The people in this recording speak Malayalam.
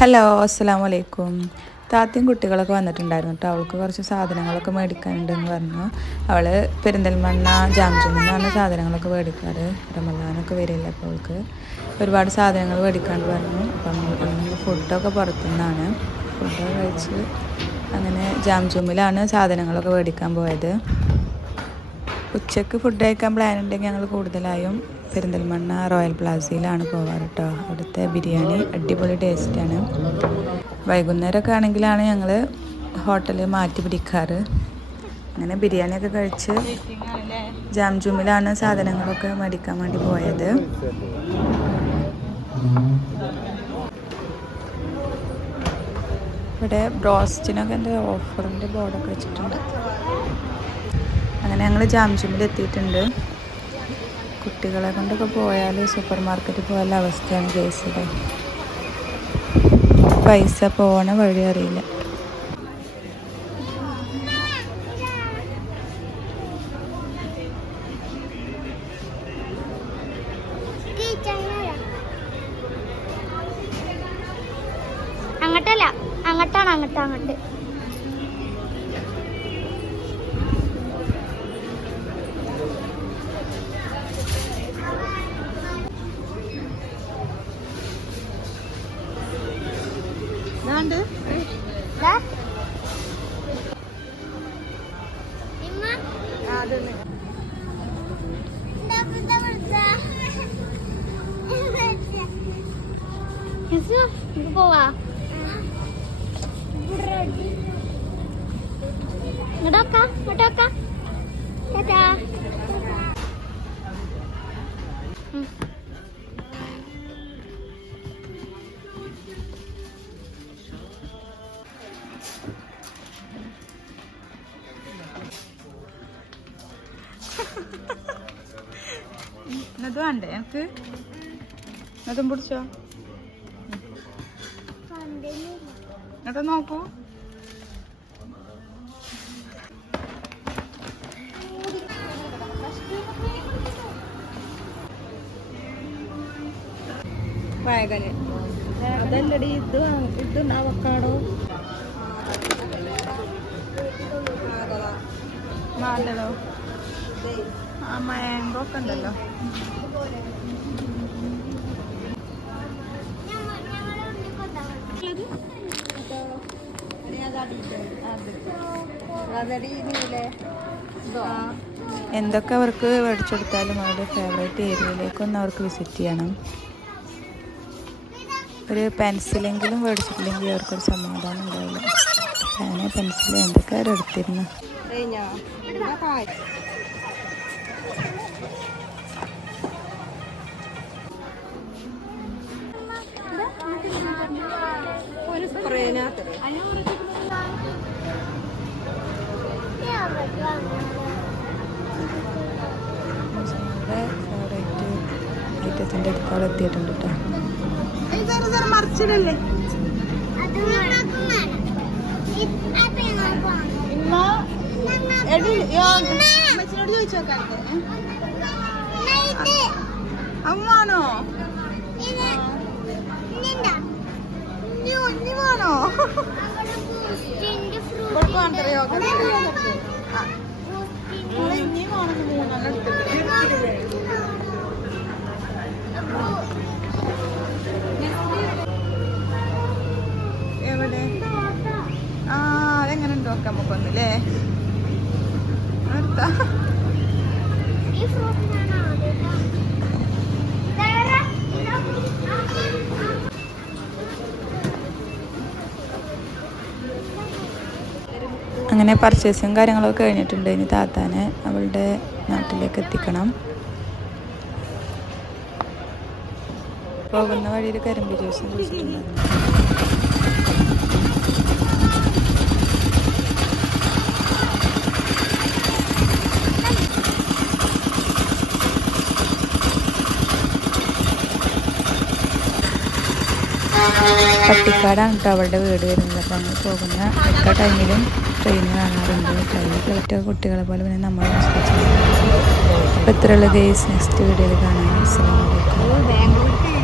ഹലോ, അസ്സലാമു അലൈക്കും. താത്തയും കുട്ടികളൊക്കെ വന്നിട്ടുണ്ടായിരുന്നു കേട്ടോ. അവൾക്ക് കുറച്ച് സാധനങ്ങളൊക്കെ മേടിക്കാനുണ്ടെന്ന് പറഞ്ഞു. അവൾ പെരിന്തൽമണ്ണ ജാംജുമിൽ നിന്നാണ് സാധനങ്ങളൊക്കെ മേടിക്കാറ്. റമദാനൊക്കെ വരില്ല, അപ്പോൾ അവൾക്ക് ഒരുപാട് സാധനങ്ങൾ മേടിക്കാണ്ട് പറഞ്ഞു. അപ്പം നമ്മൾ ഫുഡൊക്കെ പുറത്തുനിന്നാണ്. ഫുഡൊക്കെ കഴിച്ച് അങ്ങനെ ജാംജുമിലാണ് സാധനങ്ങളൊക്കെ മേടിക്കാൻ പോയത്. ഉച്ചയ്ക്ക് ഫുഡ് കഴിക്കാൻ പ്ലാൻ ഉണ്ടെങ്കിൽ ഞങ്ങൾ കൂടുതലായും പെരിന്തൽമണ്ണ റോയൽ പ്ലാസയിലാണ് പോകാറ് കേട്ടോ. അവിടുത്തെ ബിരിയാണി അടിപൊളി ടേസ്റ്റാണ്. വൈകുന്നേരമൊക്കെ ആണെങ്കിലാണ് ഞങ്ങൾ ഹോട്ടൽ മാറ്റി പിടിക്കാറ്. അങ്ങനെ ബിരിയാണിയൊക്കെ കഴിച്ച് ജാംജുമിലാണ് സാധനങ്ങളൊക്കെ മേടിക്കാൻ വേണ്ടി പോയത്. ഇവിടെ ബ്രോസ്റ്റിനൊക്കെ എൻ്റെ ഓഫറിൻ്റെ ബോർഡൊക്കെ വെച്ചിട്ടുണ്ട്. അങ്ങനെ ഞങ്ങൾ ജാംജുമിൽ എത്തിയിട്ടുണ്ട്. കുട്ടികളെ കൊണ്ടൊക്കെ പോയാൽ സൂപ്പർ മാർക്കറ്റിൽ പോയാൽ അവസ്ഥയാണ് കേസിൽ. പൈസ പോണ വഴി അറിയില്ല. അങ്ങോട്ടല്ല, അങ്ങോട്ടാണ്, അങ്ങോട്ട്. പോവാ ഇങ്ങോട്ടോക്ക ഇത് വേണ്ടേ എനിക്ക്? അതും പിടിച്ചോ, എന്നിട്ട് നോക്കൂ. വയകന് അതല്ലടി, ഇത് അവക്കാടോ നല്ലതോ. ആ മാങ്കോ ഒക്കെ ഉണ്ടല്ലോ. എന്തൊക്കെ അവർക്ക് മേടിച്ചു കൊടുത്താലും അവരുടെ ഫേവറേറ്റ് ഏരിയയിലേക്കൊന്ന് അവർക്ക് വിസിറ്റ് ചെയ്യണം. ഒരു പെൻസിലെങ്കിലും മേടിച്ചിട്ടില്ലെങ്കിൽ അവർക്കൊരു സമാധാനം ഉണ്ടാവില്ല. അങ്ങനെ പെൻസിൽ എന്തൊക്കെ അവരെടുത്തിരുന്നു. ഫേവറേറ്റ് ഐറ്റത്തിൻ്റെ അടുത്ത് അവിടെ എത്തിയിട്ടുണ്ട് കേട്ടോ. മറിച്ചിടല്ലേ അമ്മച്ചിനോട് ചോദിച്ചോക്കാട്ടെ. അമ്മാണോ വേണോ? കൊടുക്കാന്തറിയോ? ഇനി വേണമെങ്കിൽ മൂന്നെണ്ണം എടുത്തിട്ട് എവിടെ? ആ, അതെങ്ങനെ ഉണ്ട് നോക്കാം നമുക്കൊന്നല്ലേ. അടുത്ത അങ്ങനെ പർച്ചേസും കാര്യങ്ങളൊക്കെ കഴിഞ്ഞിട്ടുണ്ട്. ഇനി താത്താനെ അവളുടെ നാട്ടിലേക്ക് എത്തിക്കണം. പോകുന്ന വഴിയിൽ കരിമ്പ് ജ്യൂസും കുടിച്ചിട്ടുണ്ടായിരുന്നു. പട്ടിക്കാടാണ് കേട്ടോ അവളുടെ വീട് വരുന്നത്. അപ്പോൾ നമ്മൾ പോകുന്ന മിക്ക ടൈമിലും ട്രെയിൻ കാണാറുണ്ട്. ട്രെയിനിൽ പോയിട്ട് കുട്ടികളെ പോലെ പിന്നെ നമ്മൾ ആസ്വദിച്ചു. അപ്പോൾ ഇത്രയുള്ള ഗെയ്സ് നെക്സ്റ്റ് വീഡിയോയിൽ കാണാം. അസ്സലാമു അലൈക്കും.